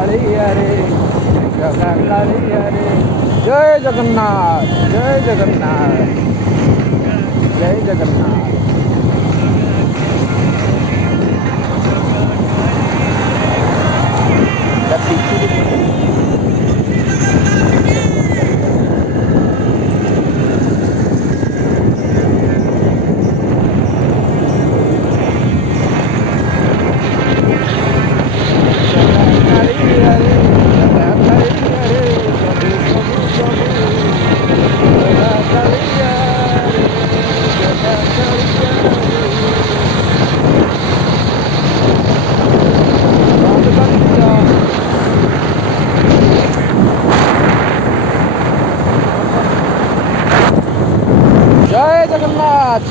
କାଳିଆ ରେ ଜଗା କାଳିଆ ରେ ଜୟ ଜଗନ୍ନାଥ ଜୟ ଜଗନ୍ନାଥ ଜୟ ଜଗନ୍ନାଥ। जय जगन्नाथ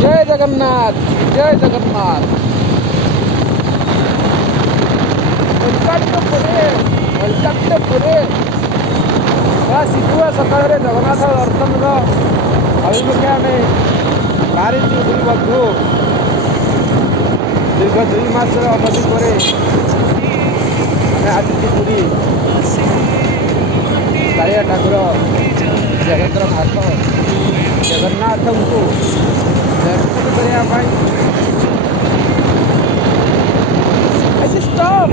जय जगन्नाथ जय जगन्नाथ। ଶୀଘ୍ର ସକାଳରେ ଜଗନ୍ନାଥ ଦର୍ଶନର ଅଭିମୁଖେ ଆମେ ବାହାରିଛୁ। ଦୁଇ ବନ୍ଧୁ ଦୀର୍ଘ 2 ମାସର ଅବଧି ପରେ ଆମେ ଆସିଛୁ ପୁରୀ। କାଳିଆ ଠାକୁର ଜଗତରନାଥ ଜଗନ୍ନାଥଙ୍କୁ ଦର୍ଶନ କରିବା ପାଇଁ ଷ୍ଟପ୍